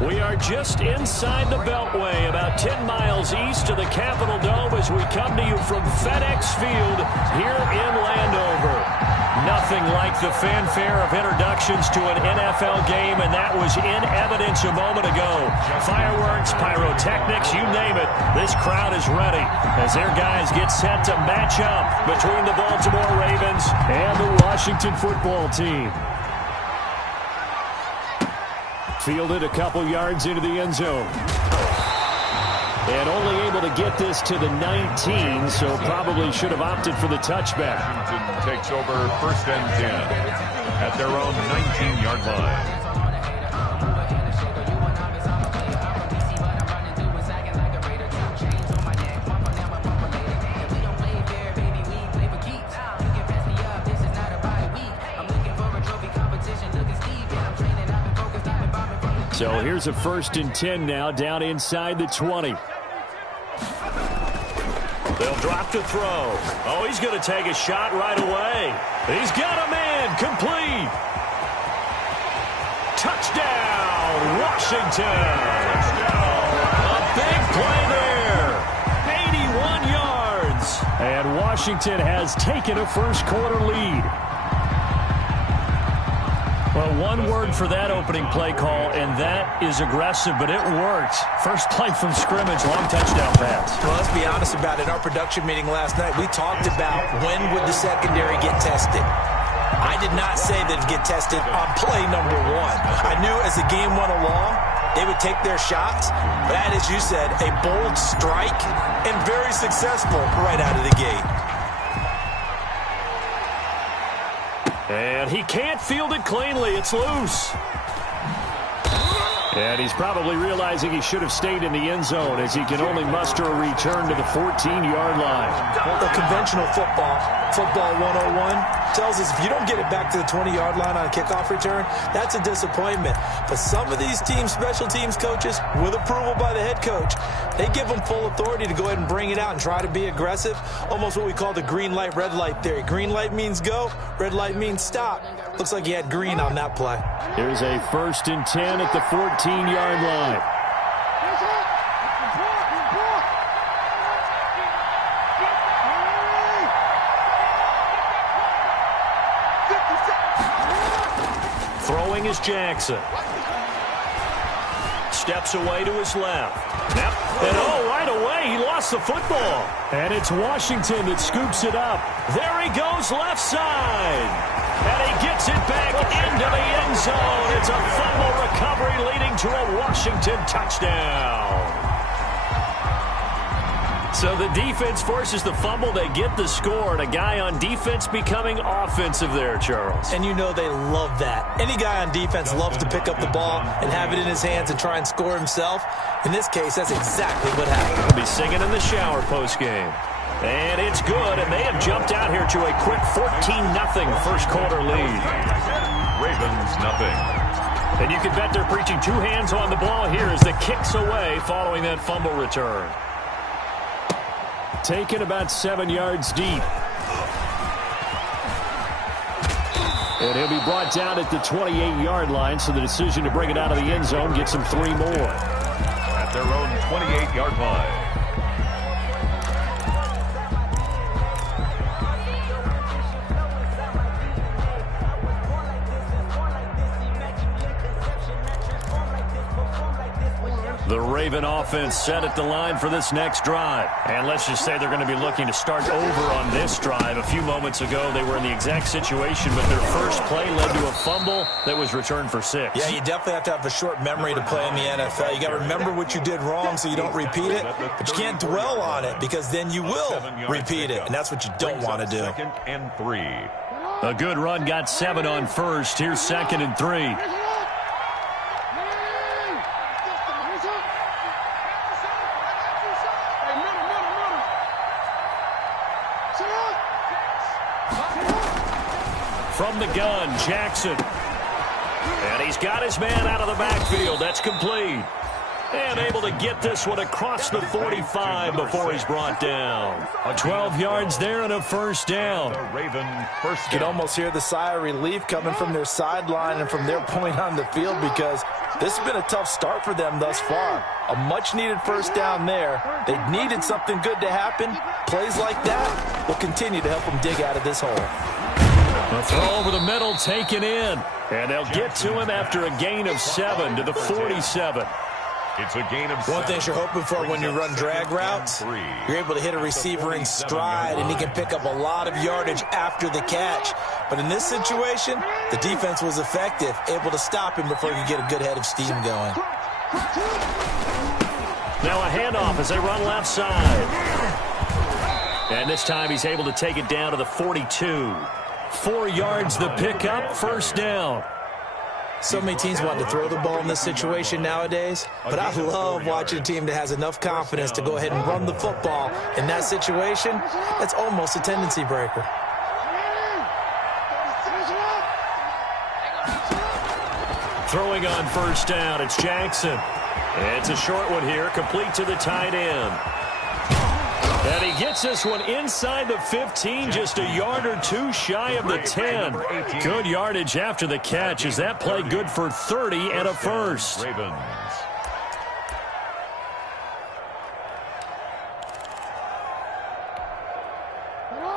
We are just inside the Beltway, about 10 miles east of the Capitol Dome as we come to you from FedEx Field here in Landover. Nothing like the fanfare of introductions to an NFL game, and that was in evidence a moment ago. Fireworks, pyrotechnics, you name it. This crowd is ready as their guys get set to match up between the Baltimore Ravens and the Washington football team. Fielded a couple yards into the end zone. And only able to get this to the 19, so probably should have opted for the touchback. Washington takes over first and 10 at their own 19-yard line. So here's a first and 10 now, down inside the 20. They'll drop to throw. Oh, he's going to take a shot right away. He's got a man, complete. Touchdown, Washington. A big play there. 81 yards. And Washington has taken a first quarter lead. Well, one word for that opening play call, and that is aggressive, but it worked. First play from scrimmage, long touchdown pass. Well, let's be honest about it. In our production meeting last night, we talked about when would the secondary get tested. I did not say that it'd get tested on play number one. I knew as the game went along, they would take their shots. But that, as you said, a bold strike and very successful right out of the gate. And he can't field it cleanly. It's loose. And he's probably realizing he should have stayed in the end zone as he can only muster a return to the 14-yard line. The conventional football 101, tells us if you don't get it back to the 20-yard line on a kickoff return, that's a disappointment. But some of these teams, special teams coaches, with approval by the head coach, they give them full authority to go ahead and bring it out and try to be aggressive, almost what we call the green light, red light theory. Green light means go, red light means stop. Looks like he had green on that play. Here's a first and 10 at the 14-yard line. Throwing is Jackson. Steps away to his left. Yep. And right away, he lost the football. And it's Washington that scoops it up. There he goes left side. And he gets it back into the end zone. It's a fumble recovery leading to a Washington touchdown. So the defense forces the fumble. They get the score, and a guy on defense becoming offensive there, Charles. And you know they love that. Any guy on defense loves to pick up the ball and have it in his hands and try and score himself. In this case, that's exactly what happened. He'll be singing in the shower postgame. And it's good, and they have jumped out here to a quick 14-0 first quarter lead. Ravens nothing. And you can bet they're preaching two hands on the ball here as the kick's away following that fumble return. Taken about 7 yards deep. And he'll be brought down at the 28-yard line, so the decision to bring it out of the end zone gets him 3 more. At their own 28-yard line. The Raven offense set at the line for this next drive. And let's just say they're going to be looking to start over on this drive. A few moments ago, they were in the exact situation, but their first play led to a fumble that was returned for 6. Yeah, you definitely have to have a short memory to play in the NFL. You got to remember what you did wrong so you don't repeat it, but you can't dwell on it because then you will repeat it, and that's what you don't want to do. 2nd and 3. A good run got 7 on first. Here's 2nd and 3. From the gun, Jackson. And he's got his man out of the backfield. That's complete. And able to get this one across the 45 before he's brought down. 12 yards there and a first down. The Raven first You can down. almost hear the sigh of relief coming from their sideline and from their point on the field, because this has been a tough start for them thus far. A much-needed first down there. They needed something good to happen. Plays like that will continue to help them dig out of this hole. A throw over the middle taken in. And they'll get to him after a gain of 7 to the 47. It's a gain of One 7. thing you're hoping for when you run drag routes, you're able to hit a receiver in stride, and he can pick up a lot of yardage after the catch. But in this situation, the defense was effective, able to stop him before he could get a good head of steam going. Now a handoff as they run left side. And this time he's able to take it down to the 42. 4 yards the pickup, first down. So many teams want to throw the ball in this situation nowadays, but I love watching a team that has enough confidence to go ahead and run the football. In that situation, that's almost a tendency breaker. Throwing on first down, it's Jackson. It's a short one here, complete to the tight end. And he gets this one inside the 15, just a yard or two shy of the 10. Good yardage after the catch as that play good for 30 and a first. Ravens.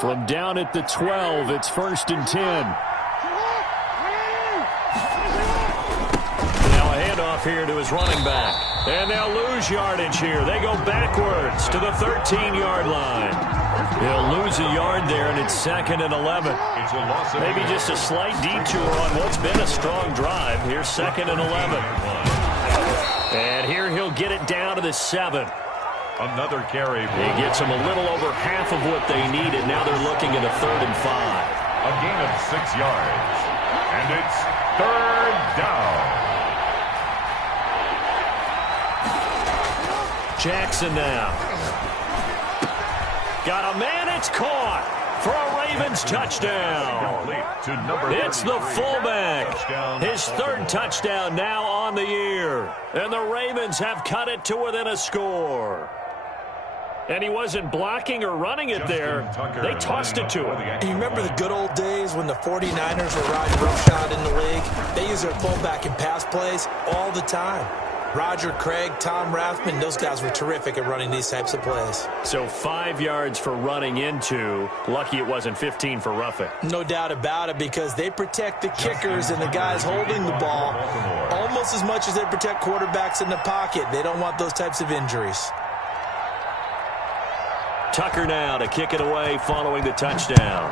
From down at the 12, it's first and 10. Now a handoff here to his running back. And they'll lose yardage here. They go backwards to the 13-yard line. They'll lose a yard there, and it's second and 11. It's a loss of Maybe just a slight detour on what's been a strong drive. Here's second and 11. And here he'll get it down to the 7. Another carry. He gets them a little over half of what they needed. Now they're looking at a 3rd and 5. A gain of 6 yards. And it's 3rd down. Jackson now. Got a man, it's caught for a Ravens touchdown. It's the fullback. His 3rd touchdown now on the year. And the Ravens have cut it to within a score. And he wasn't blocking or running it there. They tossed it to him. And you remember the good old days when the 49ers were riding roughshod in the league? They use their fullback in pass plays all the time. Roger Craig, Tom Rathman, those guys were terrific at running these types of plays. So 5 yards for running into. Lucky it wasn't 15 for roughing. No doubt about it, because they protect the kickers and the guys holding the ball almost as much as they protect quarterbacks in the pocket. They don't want those types of injuries. Tucker now to kick it away following the touchdown.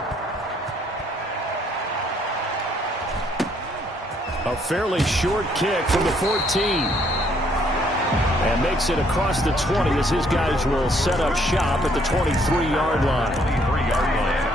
A fairly short kick from the 14. And makes it across the 20 as his guys will set up shop at the 23-yard line. 23-yard line.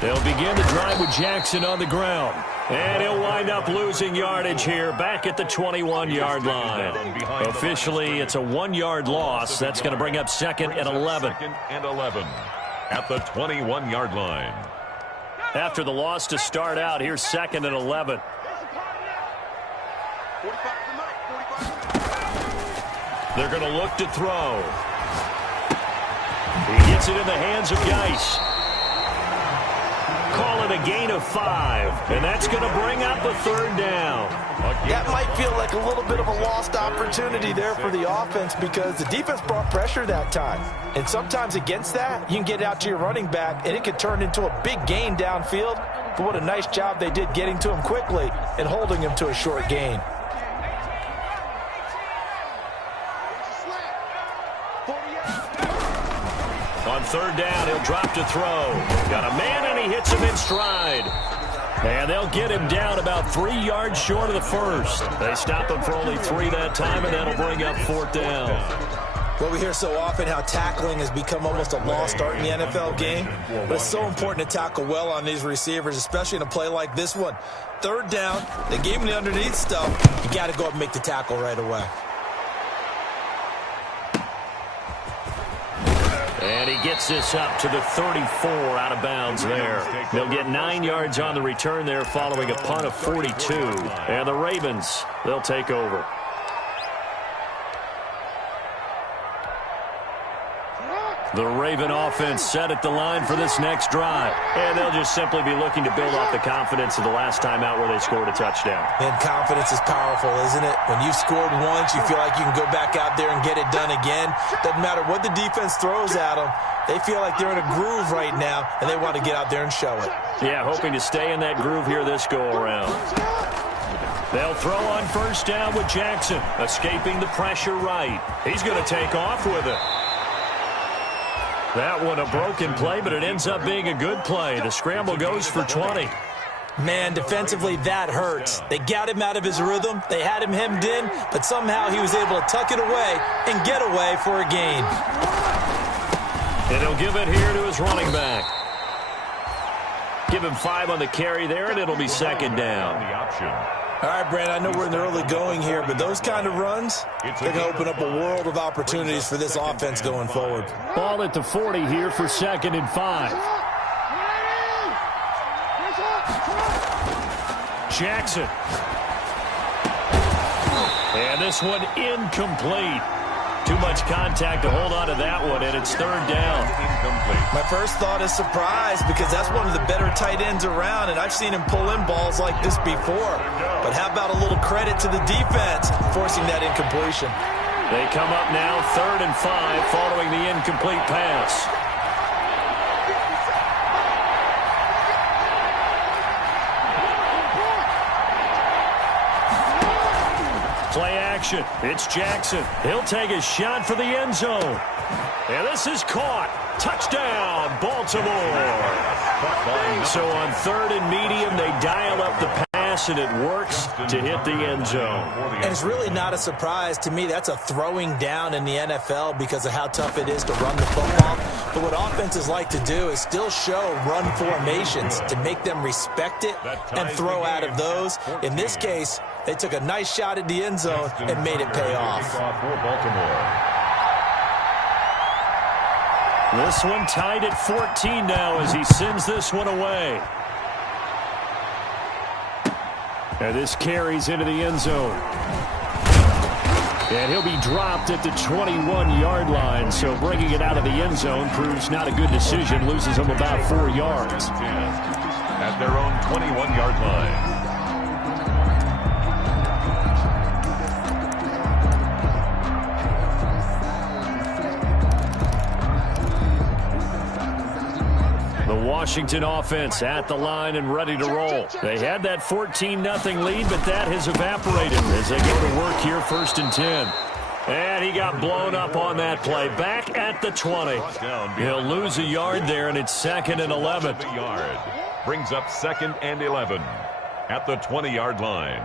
They'll begin the drive with Jackson on the ground. And he'll wind up losing yardage here back at the 21-yard line. Officially, it's a 1-yard loss. That's going to bring up 2nd and 11. 2nd and 11 at the 21-yard line. After the loss to start out, here's 2nd and 11. They're going to look to throw. He gets it in the hands of Geis. Call it a gain of 5, and that's going to bring up a 3rd down. That might feel like a little bit of a lost opportunity there for the offense, because the defense brought pressure that time. And sometimes against that, you can get out to your running back, and it could turn into a big gain downfield. But what a nice job they did getting to him quickly and holding him to a short gain. On 3rd down, he'll drop to throw. Got a man, and he hits him in stride. And they'll get him down about 3 yards short of the 1st. They stop him for only 3 that time, and that'll bring up 4th down. Well, we hear so often how tackling has become almost a lost art in the NFL game. But it's so important to tackle well on these receivers, especially in a play like this one. Third down, they gave him the underneath stuff. You got to go up and make the tackle right away. And he gets this up to the 34 out of bounds there. They'll get 9 yards on the return there following a punt of 42. And the Ravens, they'll take over. The Raven offense set at the line for this next drive. And they'll just simply be looking to build off the confidence of the last time out where they scored a touchdown. And confidence is powerful, isn't it? When you've scored once, you feel like you can go back out there and get it done again. Doesn't matter what the defense throws at them. They feel like they're in a groove right now, and they want to get out there and show it. Yeah, hoping to stay in that groove here this go-around. They'll throw on first down with Jackson, escaping the pressure right. He's going to take off with it. That one a broken play, but it ends up being a good play. The scramble goes for 20. Man, defensively, that hurts. They got him out of his rhythm. They had him hemmed in, but somehow he was able to tuck it away and get away for a gain. And he'll give it here to his running back. Give him 5 on the carry there, and it'll be second down. All right, Brandon, I know we're in the early going here, but those kind of runs, they're going to open up a world of opportunities for this offense going forward. Ball at the 40 here for 2nd and 5. Jackson. And this one incomplete. Too much contact to hold on to that one, and it's 3rd down. My first thought is surprise, because that's one of the better tight ends around, and I've seen him pull in balls like this before. But how about a little credit to the defense forcing that incompletion? They come up now 3rd and 5 following the incomplete pass. Play action. It's Jackson. He'll take a shot for the end zone. And this is caught. Touchdown, Baltimore. So on 3rd and medium, they dial up the pass, and it works to hit the end zone. And it's really not a surprise to me. That's a throwing down in the NFL because of how tough it is to run the football. But what offenses like to do is still show run formations to make them respect it and throw out of those. In this case, they took a nice shot at the end zone and made it pay off. This one tied at 14 now as he sends this one away. And this carries into the end zone. And he'll be dropped at the 21-yard line. So bringing it out of the end zone proves not a good decision. Loses him about 4 yards. At their own 21-yard line. Washington offense at the line and ready to roll. They had that 14-0 lead, but that has evaporated as they go to work here 1st and 10. And he got blown up on that play. Back at the 20. He'll lose a yard there, and it's 2nd and 11. Brings up 2nd and 11 at the 20-yard line.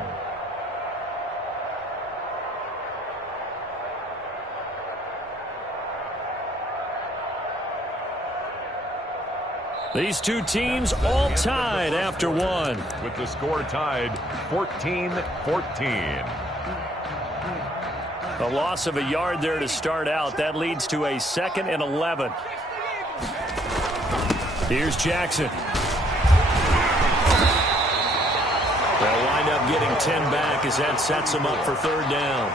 These two teams all tied after one. With the score tied 14-14. A loss of a yard there to start out. That leads to a 2nd and 11. Here's Jackson. They'll wind up getting 10 back as that sets them up for 3rd down.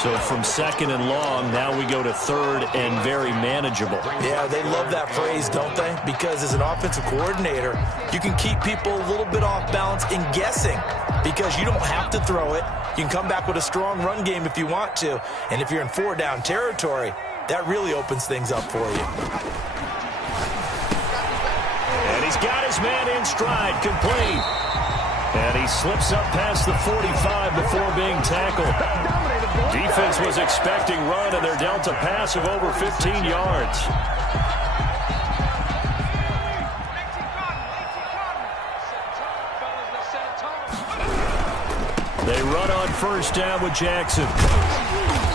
So from 2nd and long, now we go to 3rd and very manageable. Yeah, they love that phrase, don't they? Because as an offensive coordinator, you can keep people a little bit off balance in guessing because you don't have to throw it. You can come back with a strong run game if you want to. And if you're in 4-down territory, that really opens things up for you. And he's got his man in stride, complete. And he slips up past the 45 before being tackled. Defense was expecting run, and they're dealt a pass of over 15 yards. They run on first down with Jackson.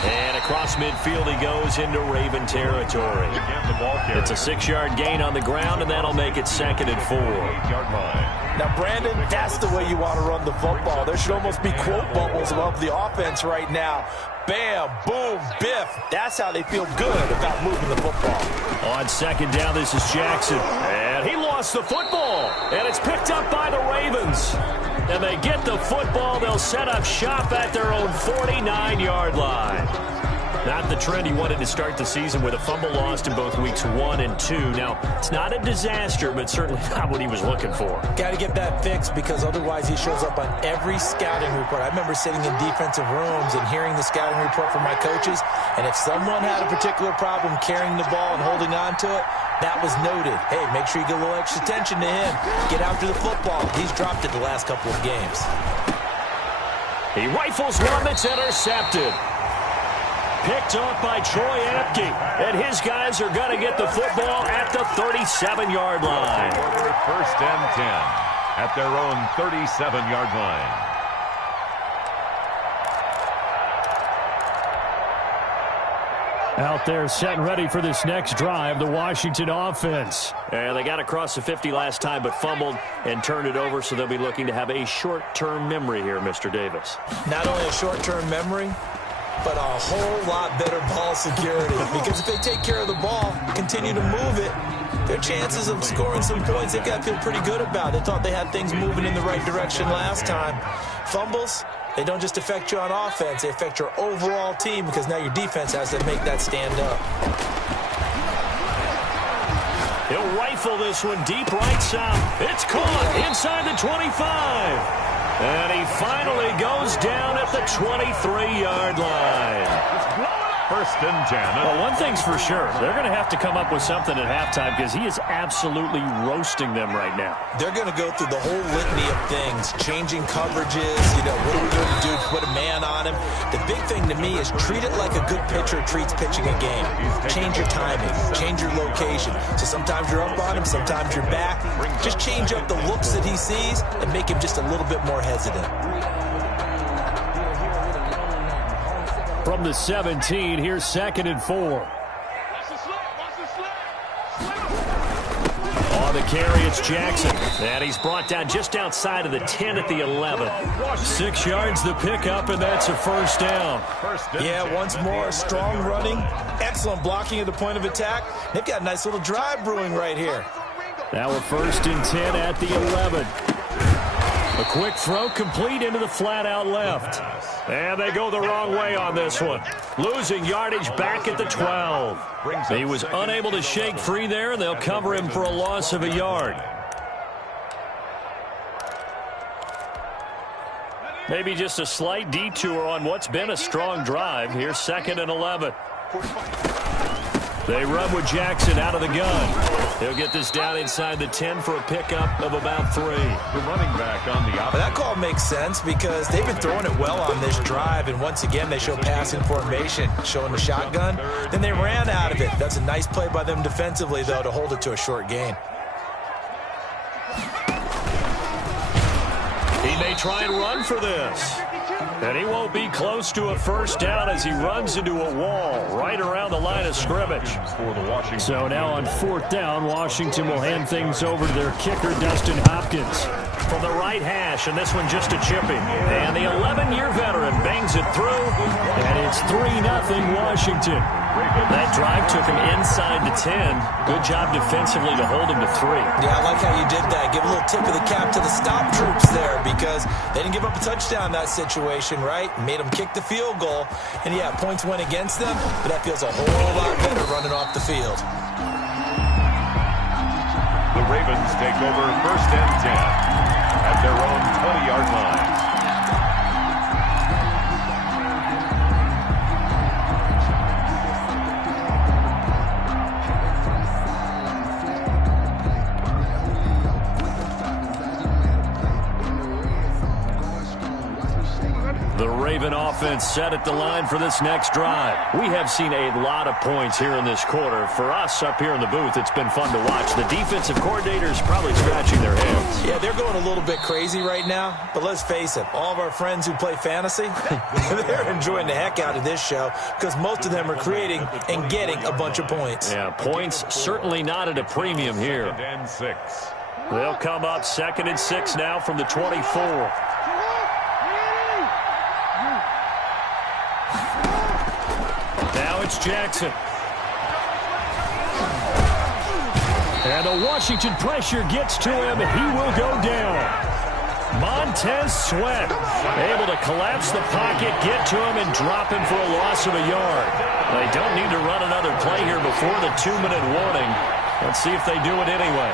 And across midfield he goes into Raven territory. It's a 6-yard gain on the ground, and that'll make it 2nd and 4. Now, Brandon, that's the way you want to run the football. There should almost be quote bubbles above the offense right now. Bam, boom, biff. That's how they feel good about moving the football. On 2nd down, this is Jackson. And he lost the football. And it's picked up by the Ravens. And they get the football. They'll set up shop at their own 49-yard line. Not the trend he wanted to start the season with a fumble lost in both weeks 1 and 2. Now, it's not a disaster, but certainly not what he was looking for. Got to get that fixed because otherwise he shows up on every scouting report. I remember sitting in defensive rooms and hearing the scouting report from my coaches, and if someone had a particular problem carrying the ball and holding on to it, that was noted. Hey, make sure you get a little extra attention to him. Get after the football. He's dropped it the last couple of games. He rifles one that's intercepted. Picked off by Troy Apke. And his guys are going to get the football at the 37-yard line. First and 10 at their own 37-yard line. Out there set and ready for this next drive, the Washington offense. And they got across the 50 last time but fumbled and turned it over, so they'll be looking to have a short-term memory here, Mr. Davis. Not only a short-term memory, but a whole lot better ball security. Because if they take care of the ball, continue to move it, their chances of scoring some points, they've got to feel pretty good about. They thought they had things moving in the right direction last time. Fumbles, they don't just affect you on offense, they affect your overall team because now your defense has to make that stand up. He'll rifle this one deep right side. It's caught inside the 25. And he finally goes down at the 23-yard line. First and 10. Well, one thing's for sure. They're going to have to come up with something at halftime because he is absolutely roasting them right now. They're going to go through the whole litany of things, changing coverages, what are we going to do to put a man on him? The big thing to me is treat it like a good pitcher treats pitching a game. Change your timing, change your location. So sometimes you're up on him, sometimes you're back. Just change up the looks that he sees and make him just a little bit more hesitant. From the 17, here's 2nd and 4. On the carry, it's Jackson. And he's brought down just outside of the 10 at the 11. 6 yards the pickup, and that's a first down. Yeah, once more, strong running, excellent blocking at the point of attack. They've got a nice little drive brewing right here. Now a 1st and 10 at the 11. A quick throw complete into the flat out left. And they go the wrong way on this one. Losing yardage back at the 12. He was unable to shake free there, and they'll cover him for a loss of a yard. Maybe just a slight detour on what's been a strong drive. Here's 2nd and 11. They run with Jackson out of the gun. He'll get this down inside the 10 for a pickup of about 3. The running back on the opposite. That call makes sense because they've been throwing it well on this drive, and once again they show passing formation, showing the shotgun. Then they ran out of it. That's a nice play by them defensively, though, to hold it to a short gain. He may try and run for this. And he won't be close to a first down as he runs into a wall right around the line of scrimmage. So now on 4th down, Washington will hand things over to their kicker, Dustin Hopkins. From the right hash, and this one just a chipping. And the 11-year veteran bangs it through, and it's 3-0 Washington. That drive took him inside the 10. Good job defensively to hold him to 3. Yeah, I like how you did that. Give a little tip of the cap to the stop troops there because they didn't give up a touchdown in that situation, right? Made them kick the field goal. And, yeah, points went against them, but that feels a whole lot better running off the field. The Ravens take over 1st and 10 at their own 20-yard line. The Raven offense set at the line for this next drive. We have seen a lot of points here in this quarter. For us up here in the booth, it's been fun to watch. The defensive coordinators probably scratching their heads. Yeah, they're going a little bit crazy right now. But let's face it, all of our friends who play fantasy, they're enjoying the heck out of this show because most of them are creating and getting a bunch of points. Yeah, points certainly not at a premium here. And 6. They'll come up 2nd and 6 now from the 24. Now it's Jackson. And the Washington pressure gets to him. He will go down. Montez Sweat able to collapse the pocket, get to him, and drop him for a loss of a yard. They don't need to run another play here before the 2-minute warning. Let's see if they do it anyway.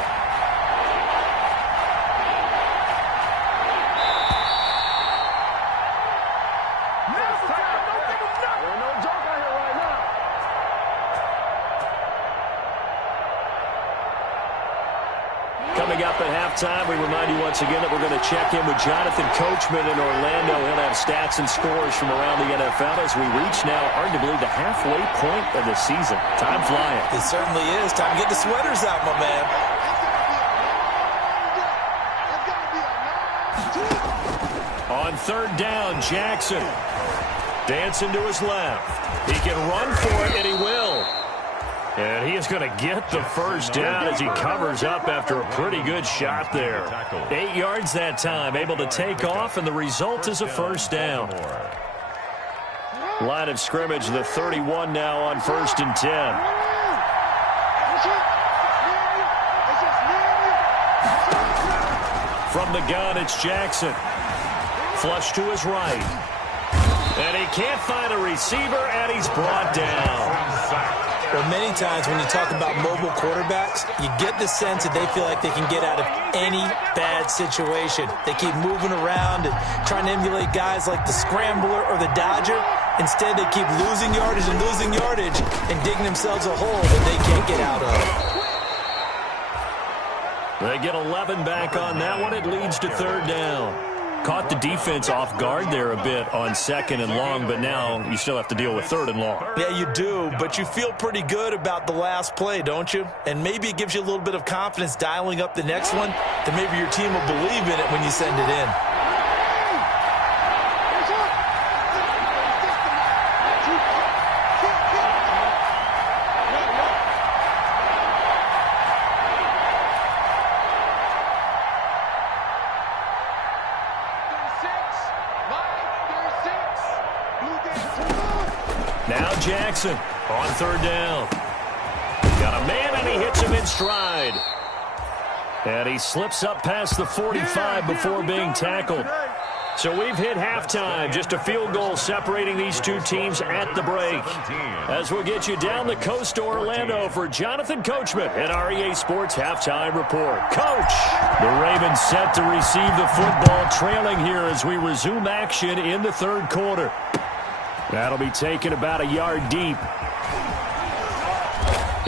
Coming up at halftime, we remind you once again that we're going to check in with Jonathan Coachman in Orlando. He'll have stats and scores from around the NFL as we reach now arguably the halfway point of the season. Time flying. It certainly is. Time to get the sweaters out, my man. On 3rd down, Jackson dancing to his left. He can run for it, and he will. And he is going to get the first down as he covers up after a pretty good shot there. 8 yards that time, able to take off, and the result is a first down. Line of scrimmage, the 31 now on 1st and 10. From the gun, it's Jackson. Flush to his right. And he can't find a receiver, and he's brought down. Well, many times when you talk about mobile quarterbacks, you get the sense that they feel like they can get out of any bad situation. They keep moving around and trying to emulate guys like the scrambler or the dodger. Instead, they keep losing yardage and digging themselves a hole that they can't get out of. They get 11 back on that one. It leads to 3rd down. Caught the defense off guard there a bit on 2nd and long, but now you still have to deal with 3rd and long. Yeah, you do, but you feel pretty good about the last play, don't you? And maybe it gives you a little bit of confidence dialing up the next one that maybe your team will believe in it when you send it in. Now Jackson on 3rd down. Got a man, and he hits him in stride. And he slips up past the 45 before being tackled. So we've hit halftime. Just a field goal separating these two teams at the break. As we'll get you down the coast to Orlando for Jonathan Coachman at REA Sports Halftime Report. Coach! The Ravens set to receive the football, trailing here as we resume action in the 3rd quarter. That'll be taken about a yard deep.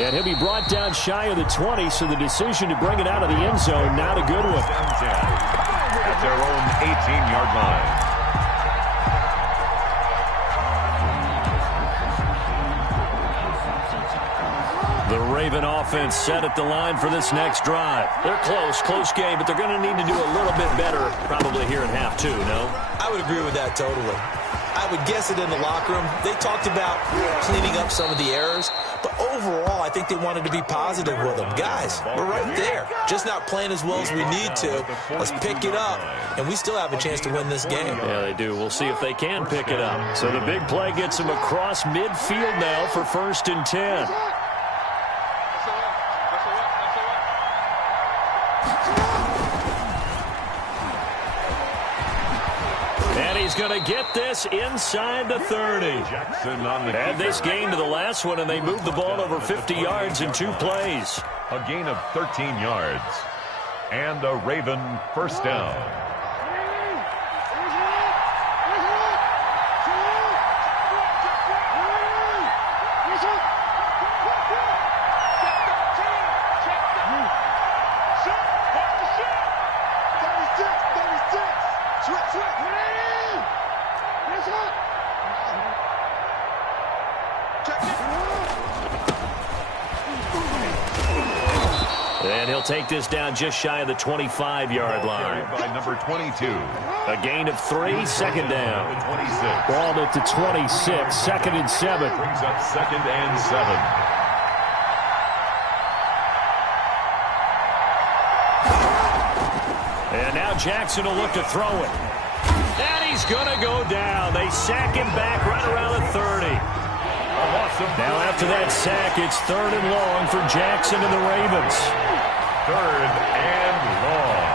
And he'll be brought down shy of the 20, so the decision to bring it out of the end zone, not a good one. At their own 18-yard line. The Raven offense set at the line for this next drive. They're close game, but they're going to need to do a little bit better probably here in half 2, no? I would agree with that totally. I would guess it in the locker room. They talked about cleaning up some of the errors, but overall, I think they wanted to be positive with them. Guys, we're right there. Just not playing as well as we need to. Let's pick it up, and we still have a chance to win this game. Yeah, they do. We'll see if they can pick it up. So the big play gets them across midfield now for 1st and 10. He's going to get this inside the 30. Add this gain to the last one, and they moved the ball over 50 yards in 2 plays. A gain of 13 yards. And a Raven first down. And he'll take this down just shy of the 25-yard line. By number 22. A gain of 3, second down. 26. Ball at the 26, second and 7. Brings up second and 7. And now Jackson will look to throw it. And he's going to go down. They sack him back right around the 30. Now after that sack, it's third and long for Jackson and the Ravens. Third and long.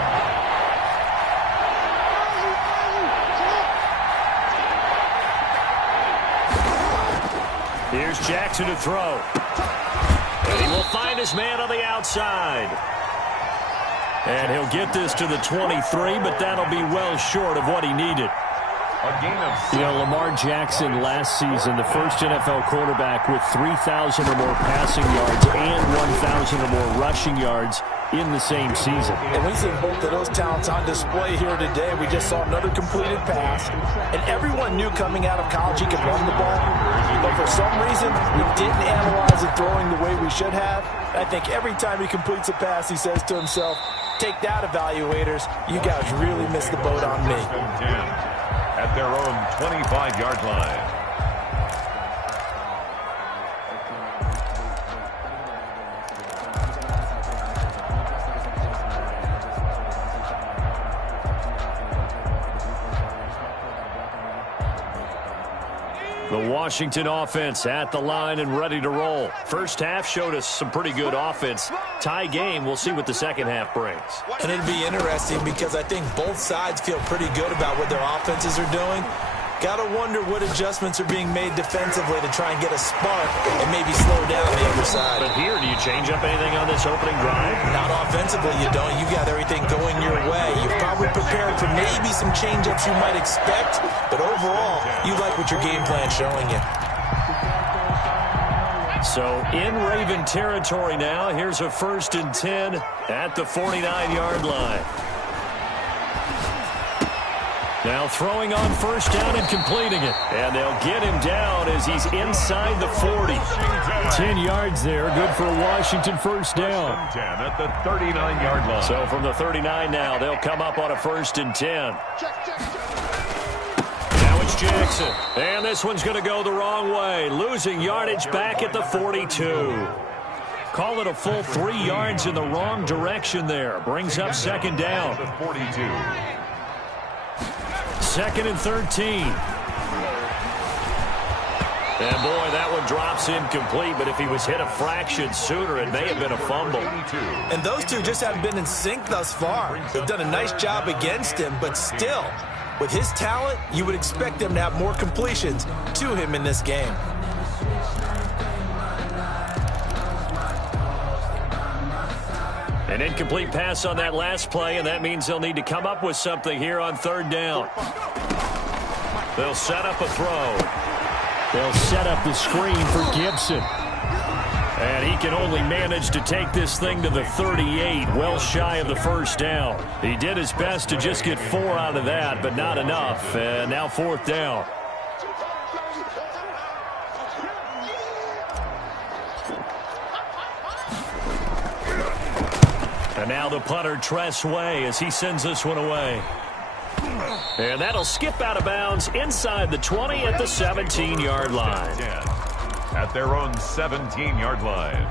Here's Jackson to throw. And he will find his man on the outside. And he'll get this to the 23, but that'll be well short of what he needed. A gain of 6. You know, Lamar Jackson last season, the first NFL quarterback with 3,000 or more passing yards and 1,000 or more rushing yards in the same season. And we see both of those talents on display here today. We just saw another completed pass. And everyone knew coming out of college he could run the ball. But for some reason, we didn't analyze it throwing the way we should have. I think every time he completes a pass, he says to himself, take that, evaluators. You guys really missed the boat on me. At their own 25-yard line. The Washington offense at the line and ready to roll. First half showed us some pretty good offense. Tie game, we'll see what the second half brings. And it'll be interesting because I think both sides feel pretty good about what their offenses are doing. Got to wonder what adjustments are being made defensively to try and get a spark and maybe slow down the other side. But here, do you change up anything on this opening drive? Not offensively, you don't. You got everything going your way. You've probably prepared for maybe some change-ups you might expect, but overall, you like what your game plan's showing you. So in Raven territory now, here's a 1st and 10 at the 49-yard line. Now throwing on first down and completing it. And they'll get him down as he's inside the 40. 10 yards there, good for a Washington first down. 10 at the 39-yard line. So from the 39 now, they'll come up on a 1st and 10. Now it's Jackson. And this one's going to go the wrong way. Losing yardage back at the 42. Call it a full 3 yards in the wrong direction there. Brings up second down. The 42. 2nd and 13. And boy, that one drops incomplete, but if he was hit a fraction sooner, it may have been a fumble. And those two just haven't been in sync thus far. They've done a nice job against him, but still, with his talent, you would expect them to have more completions to him in this game. An incomplete pass on that last play, and that means they'll need to come up with something here on 3rd down. They'll set up a throw. They'll set up the screen for Gibson. And he can only manage to take this thing to the 38, well shy of the first down. He did his best to just get 4 out of that, but not enough. And now 4th down. And now the punter, Tress Way, as he sends this one away. And that'll skip out of bounds inside the 20 at the 17-yard line. At their own 17-yard line.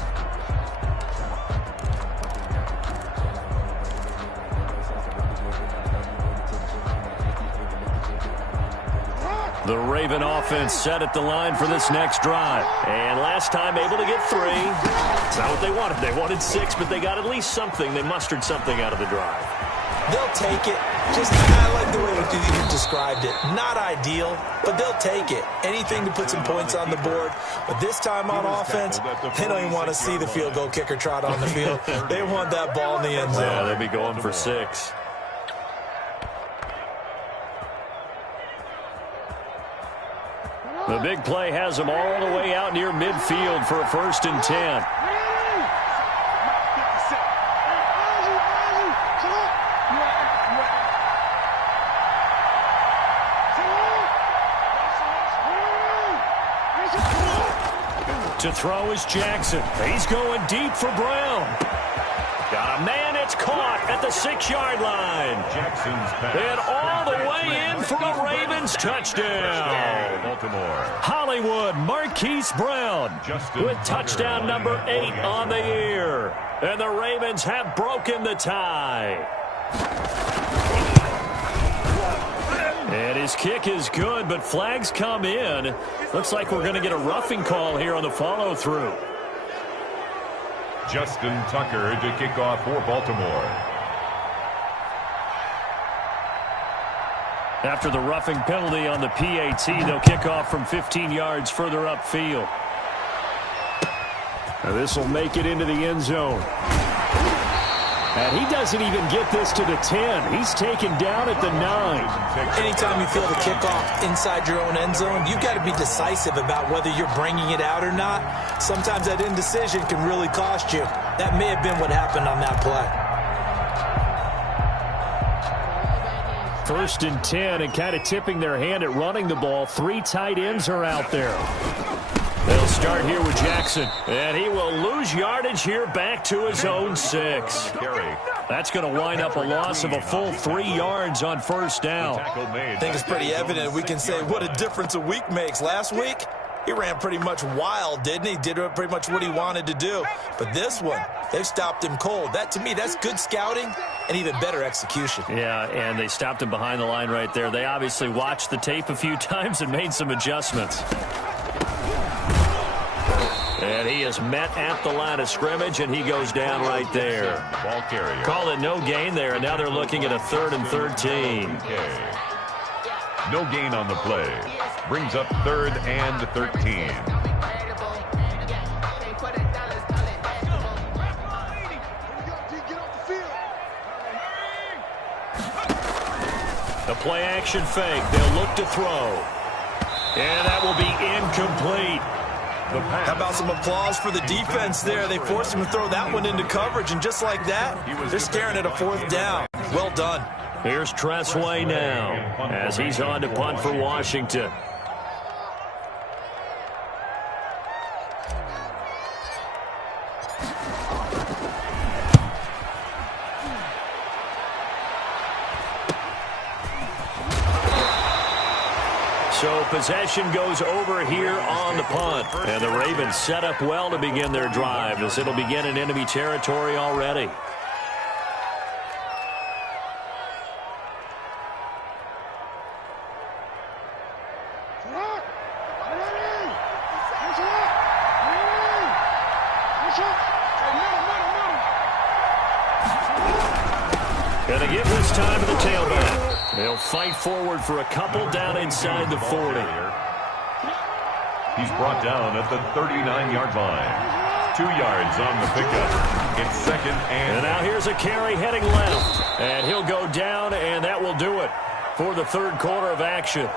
The Raven offense set at the line for this next drive. And last time able to get 3. It's not what they wanted. They wanted 6, but they got at least something. They mustered something out of the drive. They'll take it. Just kind of like the way you described it. Not ideal, but they'll take it. Anything to put some points on the board. But this time on offense, they don't even want to see the field goal kicker trot on the field. They want that ball in the end zone. Yeah, they'll be going for 6. The big play has them all the way out near midfield for a 1st and 10. To throw is Jackson. He's going deep for Brown. at the 6-yard line. Jackson's pass. And all the way in for a Ravens touchdown. Baltimore. Hollywood Marquise Brown with touchdown number 8 on the year. And the Ravens have broken the tie. And his kick is good, but flags come in. Looks like we're going to get a roughing call here on the follow-through. Justin Tucker to kick off for Baltimore. After the roughing penalty on the PAT, they'll kick off from 15 yards further upfield. Now this will make it into the end zone. And he doesn't even get this to the 10. He's taken down at the 9. Anytime you feel the kickoff inside your own end zone, you've got to be decisive about whether you're bringing it out or not. Sometimes that indecision can really cost you. That may have been what happened on that play. 1st and 10, and kind of tipping their hand at running the ball. 3 tight ends are out there. They'll start here with Jackson, and he will lose yardage here back to his own 6. That's going to wind up a loss of a full 3 yards on 1st down. I think it's pretty evident. We can say what a difference a week makes. Last week, he ran pretty much wild, didn't he? Did pretty much what he wanted to do. But this one, they've stopped him cold. That, to me, that's good scouting and even better execution. Yeah, and they stopped him behind the line right there. They obviously watched the tape a few times and made some adjustments. And he is met at the line of scrimmage, and he goes down right there. Ball carrier. Call it no gain there, and now they're looking at a 3rd and 13. No gain on the play. Brings up 3rd and 13. The play action fake. They'll look to throw. And that will be incomplete. How about some applause for the defense there? They forced him to throw that one into coverage, and just like that, they're staring at a 4th down. Well done. Here's Tressway now as he's on to punt for Washington. So possession goes over here on the punt. And the Ravens set up well to begin their drive as it'll begin in enemy territory already. Gonna give this time to the tailback. They'll fight forward for a couple down inside the 40. He's brought down at the 39-yard line. 2 yards on the pickup. It's 2nd and now here's a carry heading left. And he'll go down, and that will do it for the 3rd quarter of action.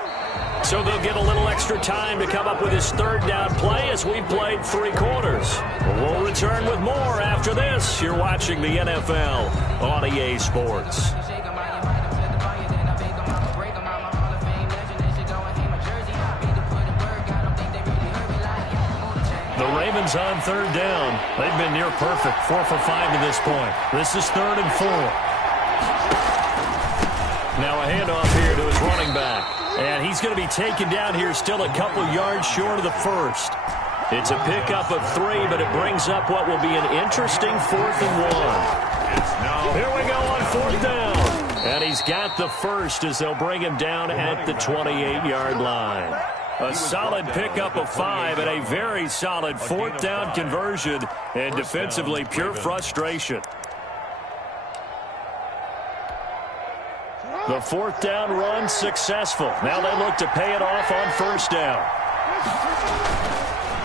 So they'll get a little extra time to come up with his 3rd down play as we played 3 quarters. We'll return with more after this. You're watching the NFL on EA Sports. The Ravens on 3rd down. They've been near perfect, 4 for 5 to this point. This is 3rd and 4. Now a handoff here to his running back. And he's going to be taken down here still a couple yards short of the 1st. It's a pickup of 3, but it brings up what will be an interesting 4th and 1. Here we go on 4th down. And he's got the 1st as they'll bring him down at the 28-yard line. A solid pickup of 5 and a very solid 4th down conversion, and defensively pure frustration. The 4th down run successful. Now they look to pay it off on 1st down.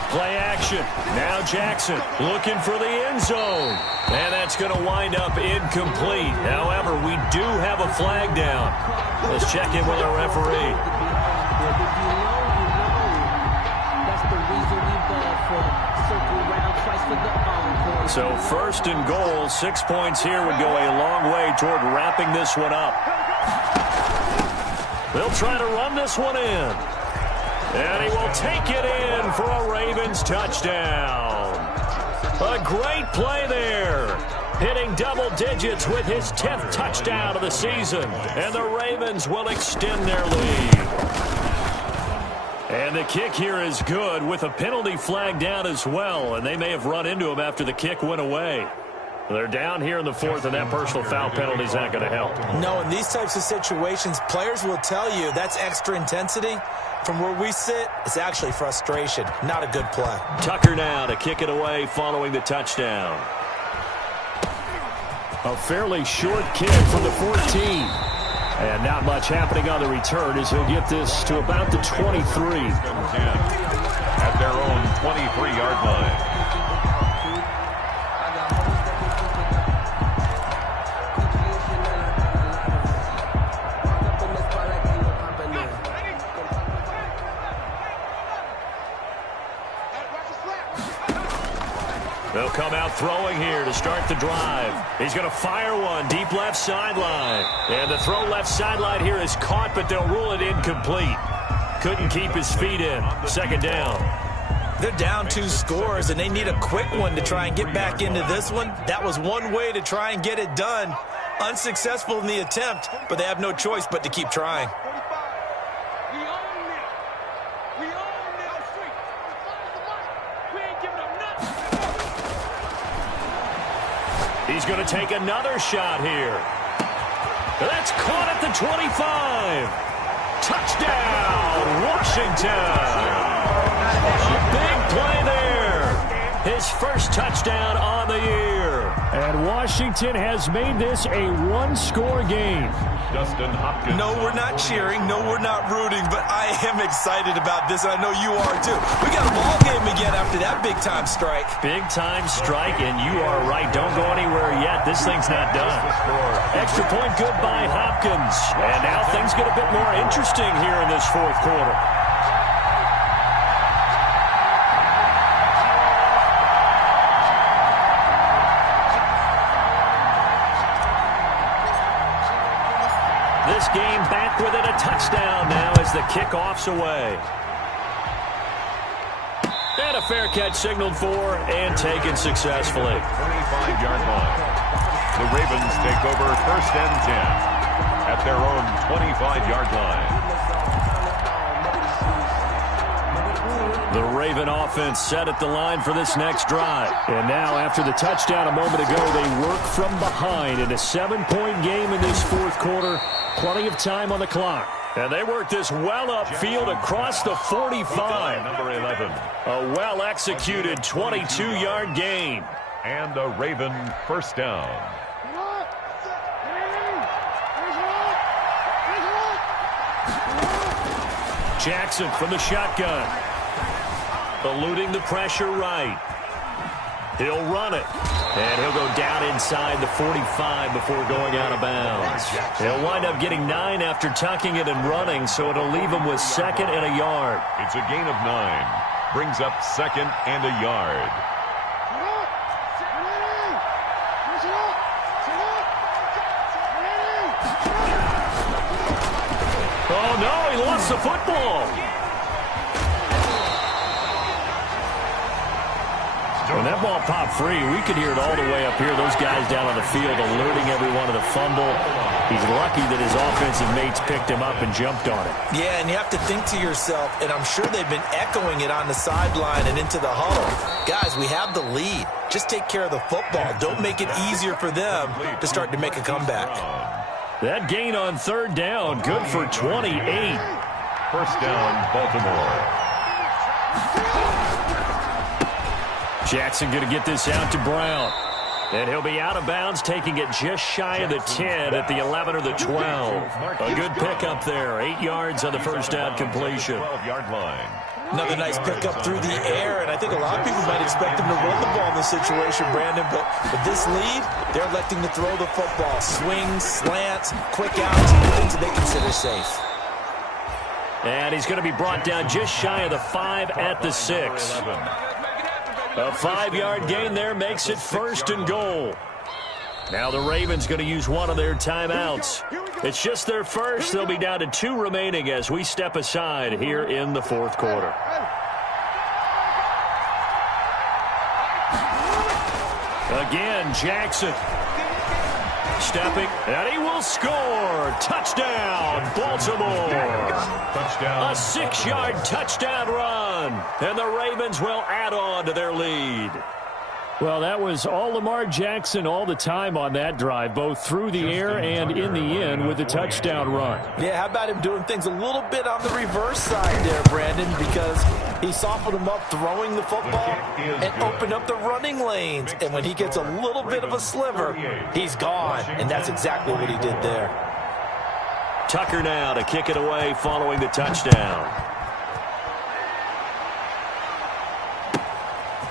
Play action. Now Jackson looking for the end zone. And that's going to wind up incomplete. However, we do have a flag down. Let's check in with our referee. So 1st and goal, 6 points here would go a long way toward wrapping this one up. They'll try to run this one in. And he will take it in for a Ravens touchdown. A great play there. hitting double digits with his 10th touchdown of the season. And the Ravens will extend their lead. And the kick here is good with a penalty flag down as well. And they may have run into him after the kick went away. They're down here in the fourth, and that personal foul penalty is not going to help. No, in these types of situations, players will tell you that's extra intensity. From where we sit, it's actually frustration. Not a good play. Tucker now to kick it away following the touchdown. A fairly short kick from the 14. And not much happening on the return as he'll get this to about the 23. At their own 23-yard line. They'll come out throwing here to start the drive. He's going to fire one deep left sideline. And the throw left sideline here is caught, but they'll rule it incomplete. Couldn't keep his feet in. Second down. They're down 2 scores, and they need a quick one to try and get back into this one. That was one way to try and get it done. Unsuccessful in the attempt, but they have no choice but to keep trying. He's going to take another shot here. That's caught at the 25. Touchdown, Washington. Big play there. His first touchdown on the year. And Washington has made this a one-score game. Justin Hopkins. No, we're not cheering. No, we're not rooting. But I am excited about this, and I know you are too. We got a ball game again after that big-time strike. Big-time strike, and you are right. Don't go anywhere yet. This thing's not done. Extra point good by Hopkins. And now things get a bit more interesting here in this fourth quarter. This game back within a touchdown now as the kickoff's away. And a fair catch signaled for and taken successfully. 25-yard line. The Ravens take over 1st and 10 at their own 25-yard line. The Raven offense set at the line for this next drive. And now after the touchdown a moment ago, they work from behind in a 7-point game in this fourth quarter. Plenty of time on the clock. And they work this well upfield across the 45. Number 11. A well-executed 22-yard gain. And a Raven first down. Jackson from the shotgun. Eluding the pressure right. He'll run it. And he'll go down inside the 45 before going out of bounds. He'll wind up getting 9 after tucking it and running, so it'll leave him with 2nd and a yard. It's a gain of 9. Brings up 2nd and a yard. Oh, no, he lost the football. When that ball popped free, we could hear it all the way up here. Those guys down on the field alerting everyone of the fumble. He's lucky that his offensive mates picked him up and jumped on it. Yeah, and you have to think to yourself, and I'm sure they've been echoing it on the sideline and into the huddle. Guys, we have the lead. Just take care of the football. Don't make it easier for them to start to make a comeback. That gain on 3rd down, good for 28. First down, Baltimore. Jackson going to get this out to Brown. And he'll be out of bounds, taking it just shy of the 10 at the 11 or the 12. A good pickup there. 8 yards on the first down completion. 12-yard line. Another nice pickup through the air, and I think a lot of people might expect him to run the ball in this situation, Brandon, but with this lead, they're electing to throw the football. Swings, slants, quick outs, things that they consider safe. And he's going to be brought down just shy of the 5 at the 6. A 5-yard gain there makes it 1st and goal. Now the Ravens going to use one of their timeouts. It's just their first. They'll be down to 2 remaining as we step aside here in the fourth quarter. Again, Jackson. Stepping, and he will score. Touchdown, Baltimore. Touchdown. A 6-yard touchdown run. And the Ravens will add on to their lead. Well, that was all Lamar Jackson all the time on that drive, both through the air and in the end with the touchdown run. Yeah, how about him doing things a little bit on the reverse side there, Brandon, because he softened him up throwing the football and opened up the running lanes. And when he gets a little bit of a sliver, he's gone. And that's exactly what he did there. Tucker now to kick it away following the touchdown.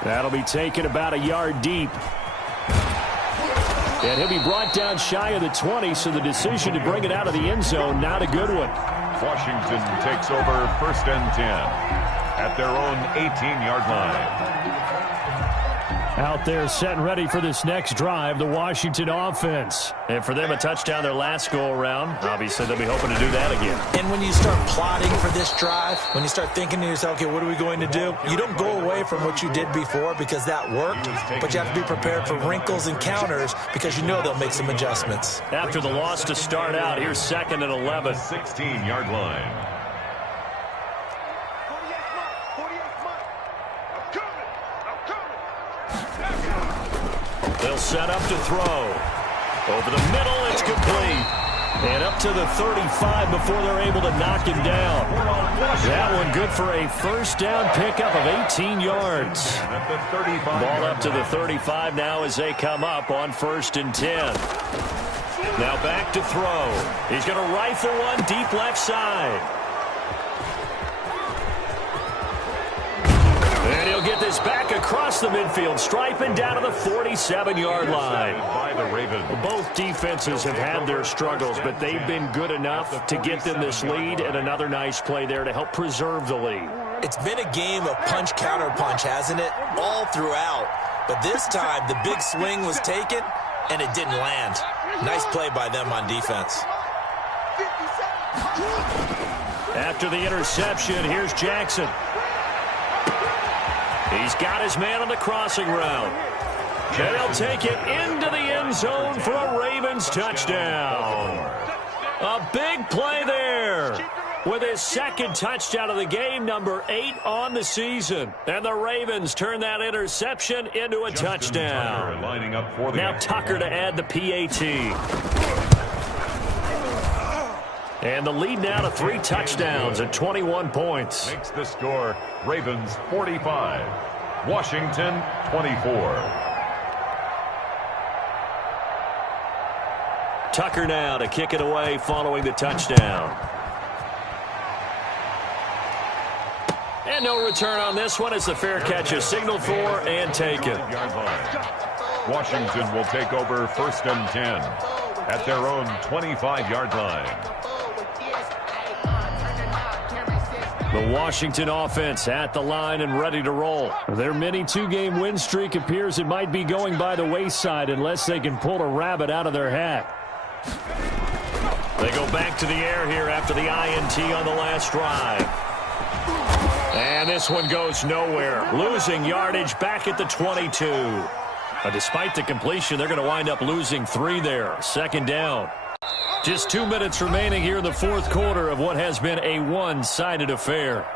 That'll be taken about a yard deep. And he'll be brought down shy of the 20, so the decision to bring it out of the end zone, not a good one. Washington takes over 1st and 10 at their own 18-yard line. Out there set and ready for this next drive, the Washington offense. And for them, a touchdown their last go-around. Obviously, they'll be hoping to do that again. And when you start plotting for this drive, when you start thinking to yourself, okay, what are we going to do? You don't go away from what you did before because that worked, but you have to be prepared for wrinkles and counters because you know they'll make some adjustments. After the loss to start out, here's 2nd and 11. 16-yard line. They'll set up to throw. Over the middle, it's complete. And up to the 35 before they're able to knock him down. That one good for a first down pickup of 18 yards. Ball up to the 35 now as they come up on 1st and 10. Now back to throw. He's going to rifle one deep left side. And he'll get this back across the midfield stripe and down to the 47-yard line. By the Ravens. Both defenses have had their struggles, but they've been good enough to get them this lead, and another nice play there to help preserve the lead. It's been a game of punch-counter-punch, hasn't it? All throughout. But this time, the big swing was taken, and it didn't land. Nice play by them on defense. After the interception, here's Jackson. He's got his man on the crossing route. And he'll take it into the end zone for a Ravens touchdown. A big play there with his 2nd touchdown of the game, number 8 on the season. And the Ravens turn that interception into a touchdown. Lining up for the now Tucker to add the PAT. And the lead now to 3 touchdowns at 21 points. Makes the score Ravens 45, Washington 24. Tucker now to kick it away following the touchdown. And no return on this one as the fair catch is signaled for and taken. Washington will take over 1st and 10 at their own 25-yard line. The Washington offense at the line and ready to roll. Their mini 2-game win streak appears it might be going by the wayside unless they can pull a rabbit out of their hat. They go back to the air here after the INT on the last drive. And this one goes nowhere. Losing yardage back at the 22. Despite the completion, they're going to wind up losing 3 there. 2nd down. Just 2 minutes remaining here in the 4th quarter of what has been a one-sided affair.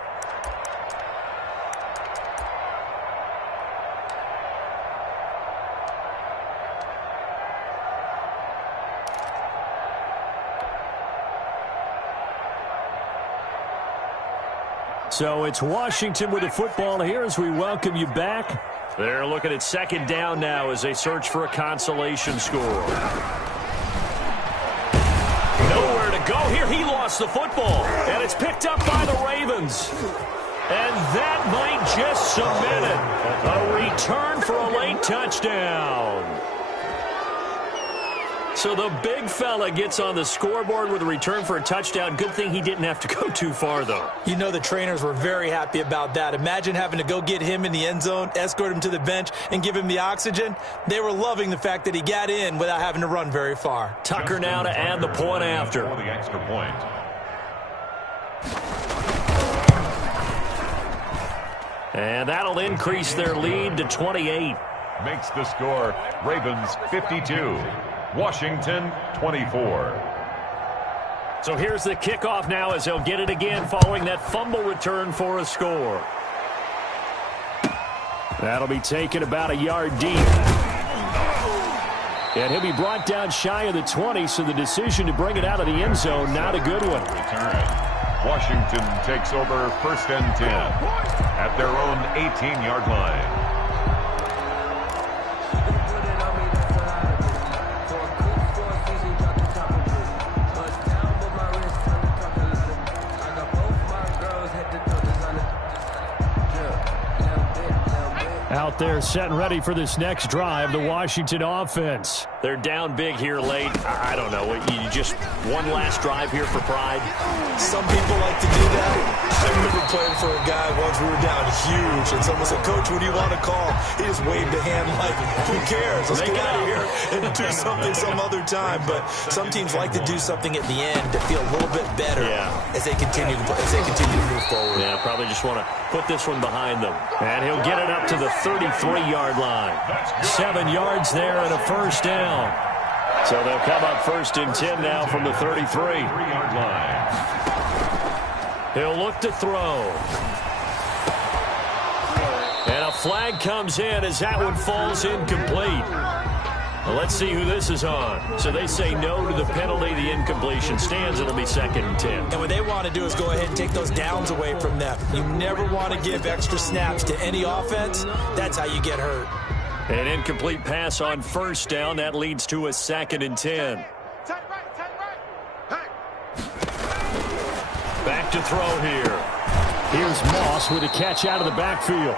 So it's Washington with the football here as we welcome you back. They're looking at 2nd down now as they search for a consolation score. Nowhere to go here. He lost the football, and it's picked up by the Ravens. And that might just cement it. A return for a late touchdown. So the big fella gets on the scoreboard with a return for a touchdown. Good thing he didn't have to go too far, though. You know the trainers were very happy about that. Imagine having to go get him in the end zone, escort him to the bench, and give him the oxygen. They were loving the fact that he got in without having to run very far. Tucker now to add the point after. For the extra point. And that'll increase their lead to 28. makes the score Ravens 52, Washington 24. So here's the kickoff now as they'll get it again following that fumble return for a score. That'll be taken about a yard deep. And he'll be brought down shy of the 20, so the decision to bring it out of the end zone, not a good one. Return. Washington takes over 1st and 10 at their own 18-yard line. Out there set and ready for this next drive, the Washington offense. They're down big here late. I don't know. You just one last drive here for pride? Some people like to do that. I remember playing for a guy once. We were down huge, and someone said, "Coach, what do you want to call?" He just waved a hand like, "Who cares? Let's get out of here and do something some other time." But some teams like to do something at the end to feel a little bit better as they continue to move forward. Yeah, probably just want to put this one behind them. And he'll get it up to the 33-yard line. 7 yards there and a first down. So they'll come up 1st and 10 now from the 33-yard line. He'll look to throw. And a flag comes in as that one falls incomplete. Well, let's see who this is on. So they say no to the penalty. The incompletion stands. It'll be 2nd and 10. And what they want to do is go ahead and take those downs away from them. You never want to give extra snaps to any offense. That's how you get hurt. An incomplete pass on 1st down. That leads to a 2nd and 10. Back to throw here. Here's Moss with a catch out of the backfield.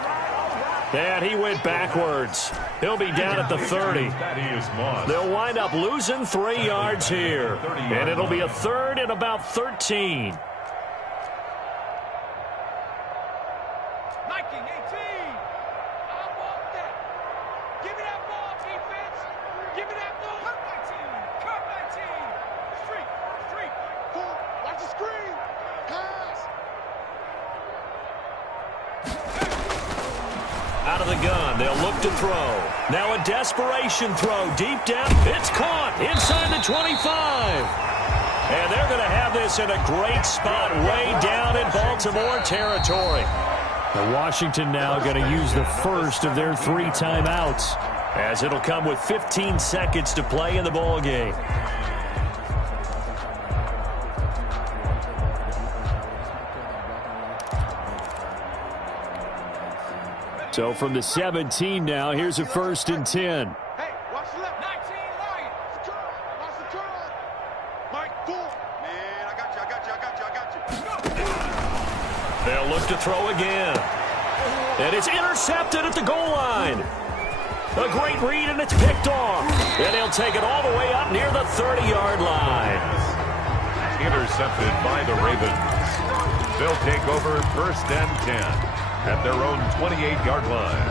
And he went backwards. He'll be down at the 30. They'll wind up losing 3 yards here. And it'll be a 3rd and about 13. Out of the gun, they'll look to throw. Now a desperation throw deep down. It's caught inside the 25. And they're going to have this in a great spot way down in Baltimore territory. The Washington now going to use the first of their 3 timeouts, as it'll come with 15 seconds to play in the ball game. So from the 17 now, here's a 1st and 10. Hey, watch the left. 19, Lion. Watch the curl. Mike, cool. Man, I got you. They'll look to throw again. And it's intercepted at the goal line. A great read, and it's picked off. And they'll take it all the way up near the 30-yard line. Intercepted by the Ravens. They'll take over 1st and 10. At their own 28-yard line.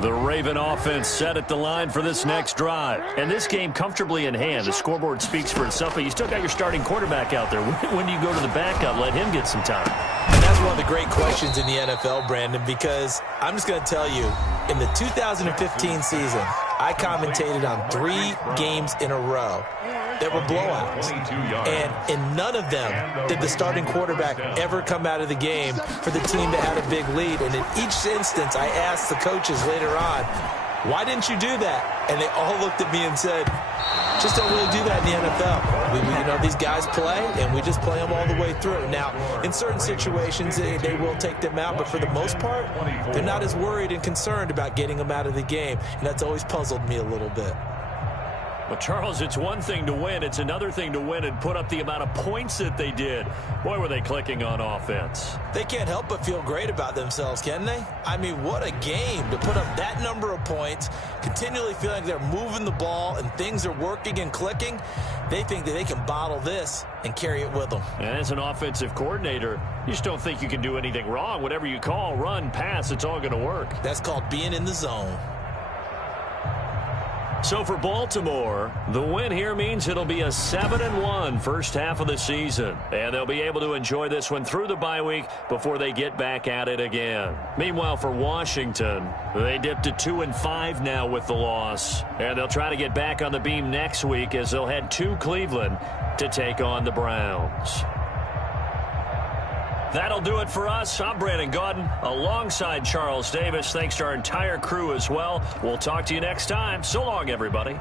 The Raven offense set at the line for this next drive. And this game comfortably in hand. The scoreboard speaks for itself, but you still got your starting quarterback out there. When do you go to the backup? Let him get some time. And that's one of the great questions in the NFL, Brandon, because I'm just going to tell you, in the 2015 season, I commentated on 3 games in a row that were blowouts. And in none of them did the starting quarterback ever come out of the game for the team that had a big lead. And in each instance, I asked the coaches later on, why didn't you do that? And they all looked at me and said, just don't really do that in the NFL. These guys play, and we just play them all the way through. Now, in certain situations, they will take them out, but for the most part, they're not as worried and concerned about getting them out of the game, and that's always puzzled me a little bit. Well, Charles, it's one thing to win. It's another thing to win and put up the amount of points that they did. Boy, were they clicking on offense. They can't help but feel great about themselves, can they? I mean, what a game to put up that number of points, continually feeling they're moving the ball and things are working and clicking. They think that they can bottle this and carry it with them. And as an offensive coordinator, you just don't think you can do anything wrong. Whatever you call, run, pass, it's all going to work. That's called being in the zone. So for Baltimore, the win here means it'll be a 7-1 first half of the season. And they'll be able to enjoy this one through the bye week before they get back at it again. Meanwhile, for Washington, they dipped to 2-5 now with the loss. And they'll try to get back on the beam next week as they'll head to Cleveland to take on the Browns. That'll do it for us. I'm Brandon Gaudin alongside Charles Davis. Thanks to our entire crew as well. We'll talk to you next time. So long, everybody.